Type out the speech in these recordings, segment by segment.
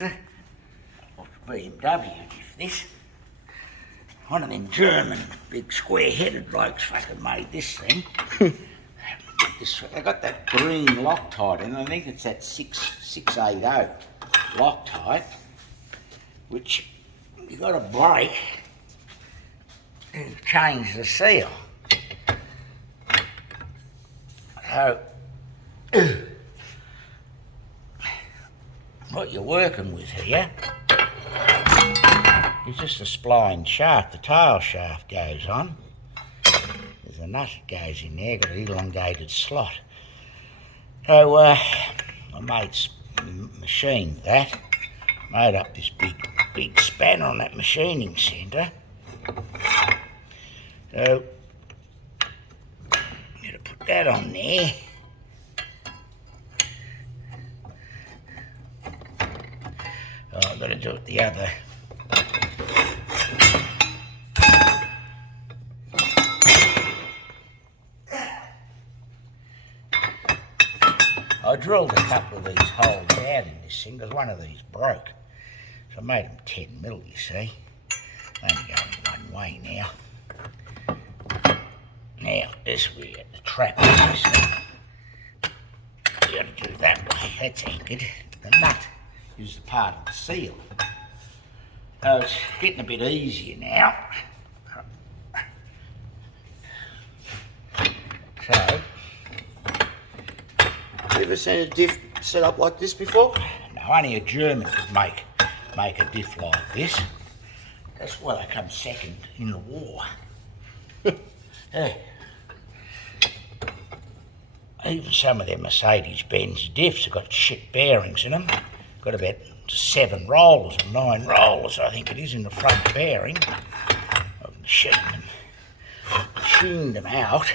BMW diff this. One of them German big square-headed blokes fucking made this thing. They got that green Loctite in. I think it's that 680 Loctite, which you got to break and change the seal. So what you're working with here is just a spline shaft. The tail shaft goes on. There's a nut that goes in there, got an elongated slot. So I machined that, made up this big spanner on that machining centre. So I'm going to put that on there. Oh, I've got to do it the other. I drilled a couple of these holes out in this thing because one of these broke. So I made them 10mm, you see. Only going one way now. Now, this is where you get the trap in this thing. You got to do it that way. That's anchored. The nut is the part of the seal. So it's getting a bit easier now. So, have you ever seen a diff set up like this before? no, only a German could make a diff like this. That's why they come second in the war. Yeah. Even some of their Mercedes-Benz diffs have got shit bearings in them. Got about 7 rollers or 9 rollers, I think it is, in the front bearing. I've machined them out.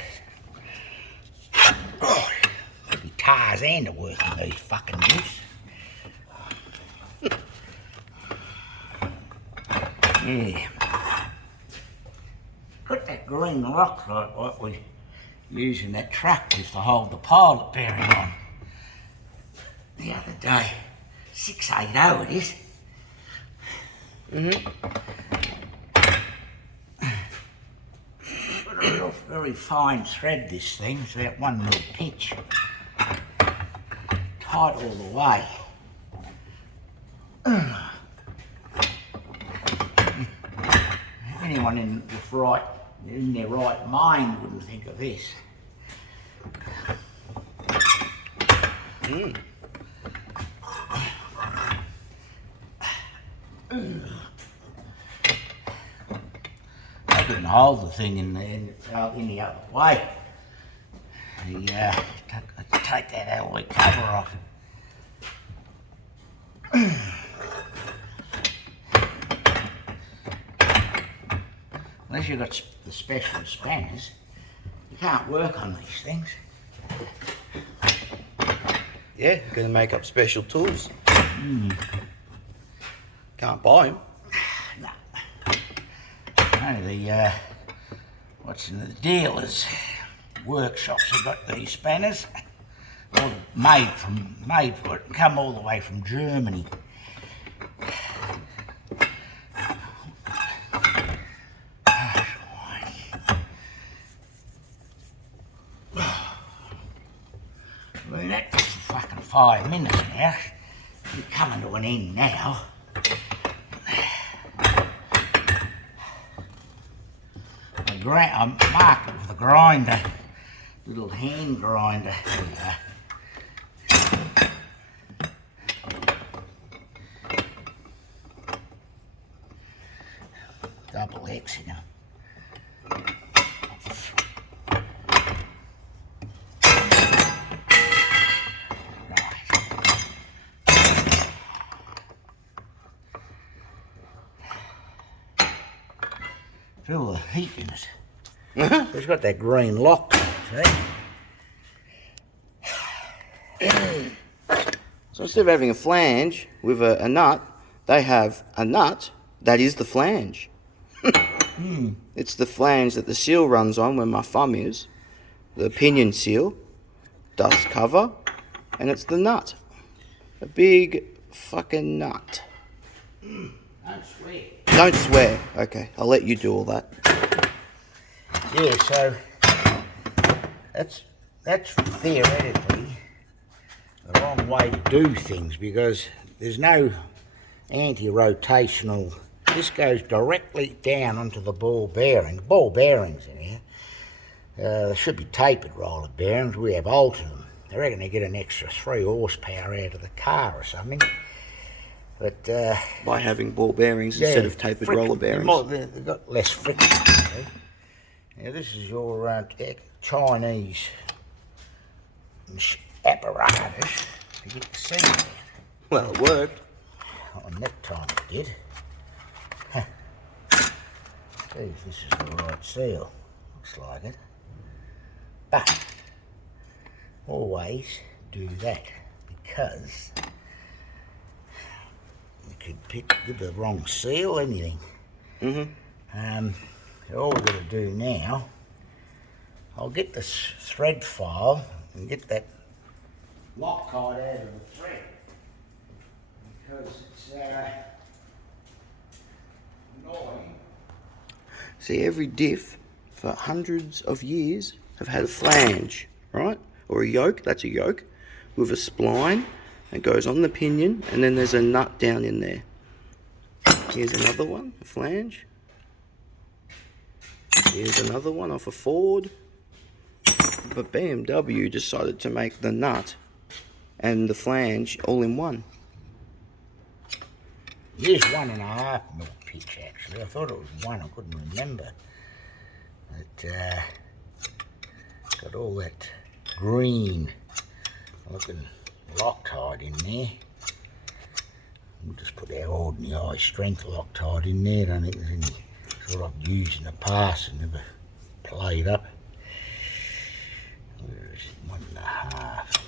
Oh, could be Tarzan to work on these fucking diffs. Yeah. Got that green Loctite like we use in that truck with to hold the pilot bearing on. The other day. 680 it is. Got a real, very fine thread, this thing. It's about 1mm pitch. Tight all the way. Anyone in their right mind wouldn't think of this. I couldn't hold the thing in the other way. Take that alloy cover off. Unless you've got the special spanners, you can't work on these things. Yeah, gonna make up special tools. Can't buy them. No. Only the what's in the dealers' workshops have got these spanners, all made for it, and come all the way from Germany. I mean, that's for fucking 5 minutes now. We're coming to an end now. I marked it with a grinder, little hand grinder. Double X in them. Feel the heat in it. It's got that green lock, see? So instead of having a flange with a nut, they have a nut that is the flange. It's the flange that the seal runs on when my thumb is, the pinion seal, dust cover, and it's the nut. A big fucking nut. Don't swear. Don't swear. Okay, I'll let you do all that. Yeah, so that's theoretically the wrong way to do things, because there's no anti-rotational. This goes directly down onto the ball bearing. Ball bearings in here. They should be tapered roller bearings. We have altered them. I reckon they get an extra 3 horsepower out of the car or something. But By having ball bearings instead of tapered roller bearings. They've got less friction. See? Now this is your Chinese apparatus to get the seal out. Well, it worked. On that time it did. See if this is the right seal. Looks like it. But always do that, because you could pick with the wrong seal, anything. All we've got to do now, I'll get this thread file and get that Loctite out of the thread, because it's annoying. See, every diff for hundreds of years have had a flange, right? Or a yoke, that's a yoke, with a spline that goes on the pinion, and then there's a nut down in there. Here's another one, a flange. Here's another one off a Ford. But BMW decided to make the nut and the flange all in one. Here's 1.5 mil pitch, actually. I thought it was 1, I couldn't remember. But got all that green looking Loctite in there. We'll just put our ordinary high strength Loctite in there. I don't think there's any sort I've used in the past and never played up. Where is it? 1.5.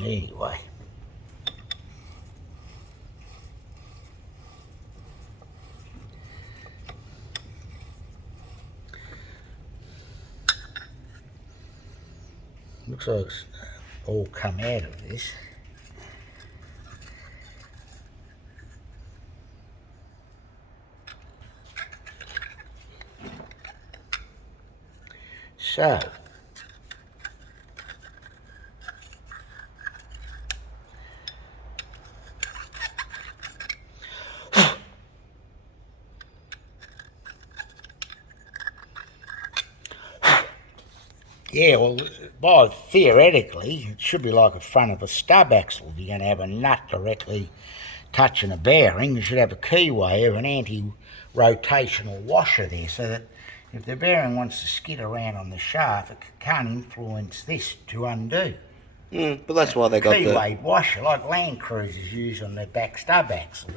Anyway. Looks like it's all come out of this. So, yeah, well, theoretically, it should be like the front of a stub axle. If you're going to have a nut directly touching a bearing, you should have a keyway of an anti-rotational washer there, so that if the bearing wants to skid around on the shaft, it can't influence this to undo. But that's why they got the keyway washer, like Land Cruisers use on their back stub axle.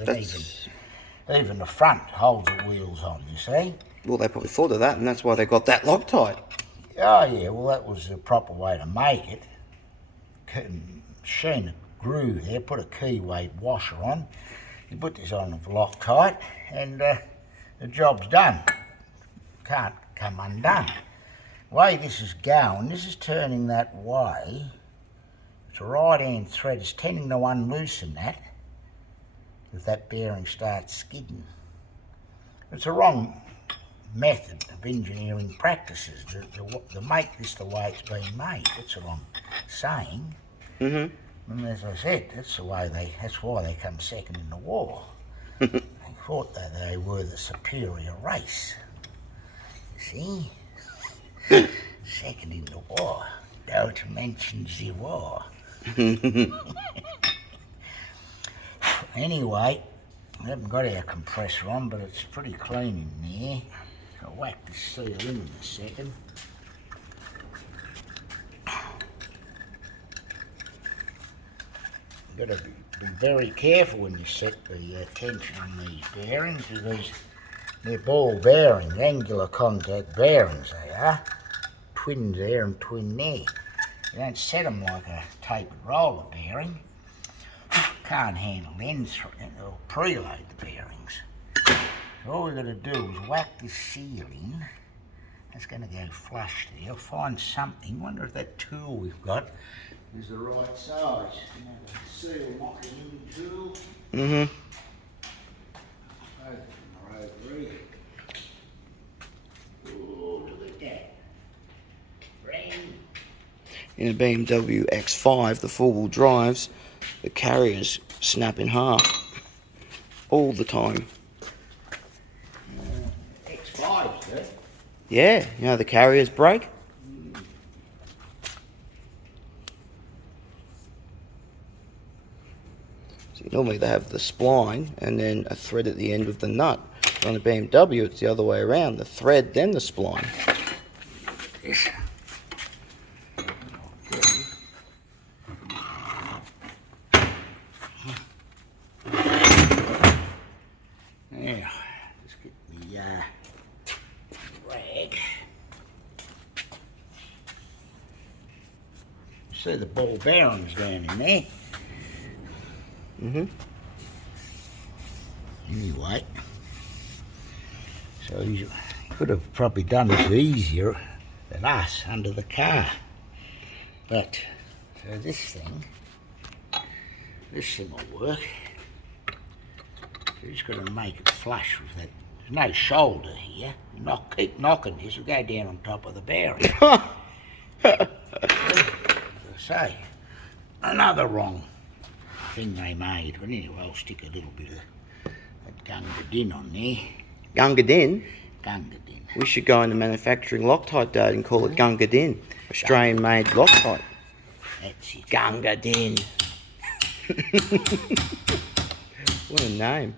Even the front holds the wheels on, you see. Well, they probably thought of that, and that's why they got that Loctite. Oh yeah, well that was the proper way to make it. Machine a groove there, put a keyway washer on. You put this on with Loctite, and the job's done. Can't come undone. The way this is going, this is turning that way. It's a right hand thread, it's tending to unloosen that if that bearing starts skidding. It's a wrong method of engineering practices to make this the way it's been made. That's what I'm saying. And as I said, that's why they come second in the war. They thought that they were the superior race. See? Second in the war. Don't mention the war. Anyway, we haven't got our compressor on, but it's pretty clean in there. I'll whack the seal in a second. You've got to be very careful when you set the tension on these bearings, because they're ball bearings, angular contact bearings they are. Twins there and twin there. You don't set them like a tapered roller bearing. Can't handle ends or preload the bearings. So all we've got to do is whack this seal in. That's going to go flush there. I'll find something. Wonder if that tool we've got is the right size. You know, the seal knocking in tool. Mm-hmm. Both of them are over here. Oh, look at that. Brand. In a BMW X5, the four-wheel drives, the carriers snap in half all the time. X5's good. Yeah, you know the carriers break. So normally they have the spline and then a thread at the end of the nut. But on the BMW, it's the other way around: the thread, then the spline. This. Now, let's get the rag. See the ball bearings down in there. Mm-hmm. Anyway, so you could have probably done this easier than us under the car. But, so this thing will work. You're just got to make it flush with that. There's no shoulder here. You keep knocking this, it'll go down on top of the bearing. As I say, another wrong thing they made. But anyway, I'll stick a little bit of that Gunga Din on there. Gunga Din? Gunga Din. We should go into manufacturing Loctite, Dad, and call it Gunga Din. Australian-made Loctite. That's it. Gunga Din. What a name.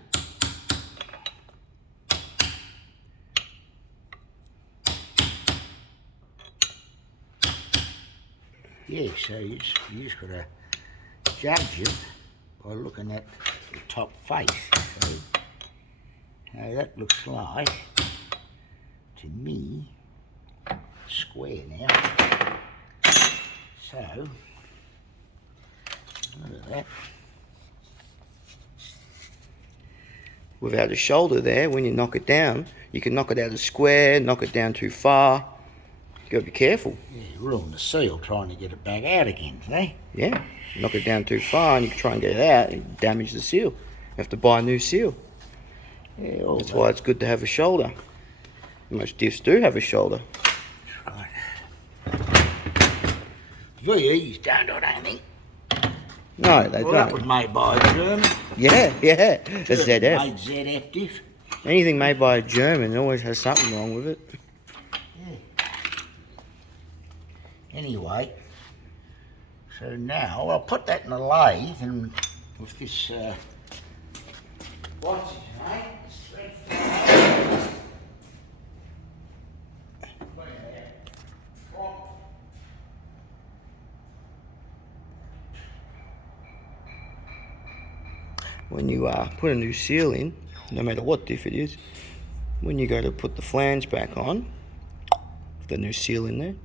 Yeah, so you just got to judge it by looking at the top face. So, now that looks like, to me, square now. So, look at that. Without a shoulder there, when you knock it down, you can knock it out of square, knock it down too far. You gotta be careful. Yeah, ruin the seal trying to get it back out again, see? Yeah, knock it down too far and you can try and get it out and damage the seal. You have to buy a new seal. Yeah, That's why it's good to have a shoulder. Most diffs do have a shoulder. Right. VEs don't, I don't think. No, they Well, don't. that was made by a German. Yeah, a ZF. Made ZF diff. Anything made by a German always has something wrong with it. Yeah. Anyway, so now I'll put that in the lathe and with this what's it, mate? When you put a new seal in, no matter what diff it is, when you go to put the flange back on, with the new seal in there,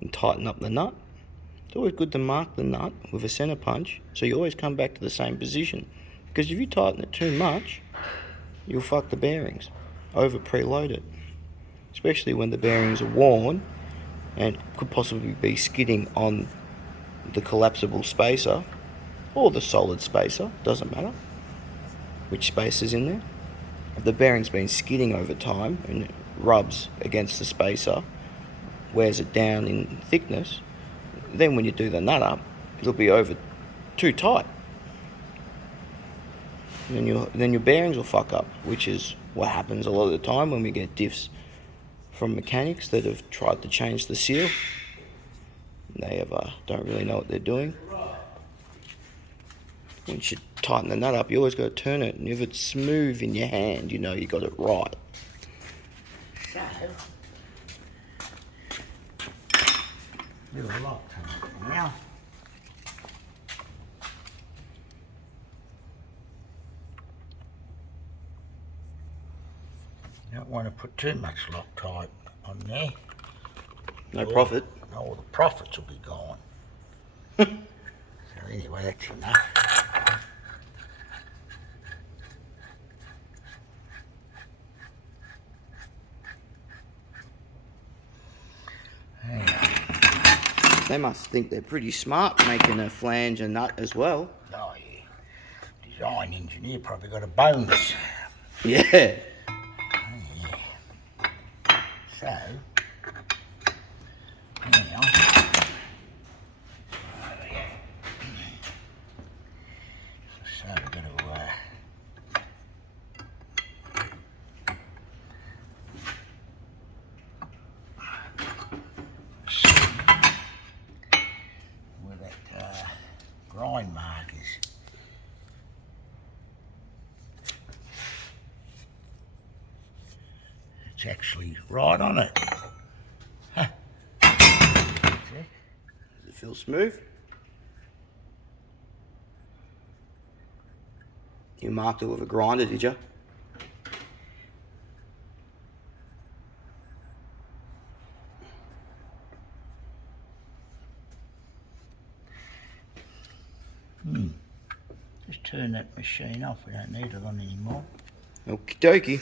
and tighten up the nut, it's always good to mark the nut with a center punch so you always come back to the same position. Because if you tighten it too much, you'll fuck the bearings, over preload it. Especially when the bearings are worn and could possibly be skidding on the collapsible spacer or the solid spacer, doesn't matter which spacer's in there. If the bearing's been skidding over time and it rubs against the spacer, wears it down in thickness, then when you do the nut up, it'll be over too tight. Then your bearings will fuck up, which is what happens a lot of the time when we get diffs from mechanics that have tried to change the seal. They don't really know what they're doing. Once you tighten the nut up, you always got to turn it, and if it's smooth in your hand, you know you got it right. So, little lock now. You don't want to put too much Loctite on there. No profit. All the profits will be gone. So anyway, that's enough. They must think they're pretty smart making a flange and nut as well. Oh yeah. Design engineer probably got a bonus. Yeah. So, now, so we're going to see where that grind mark is. It's actually right on it. Huh. Does it feel smooth? You marked it with a grinder, did you? Just turn that machine off. We don't need it on anymore. Okie dokie.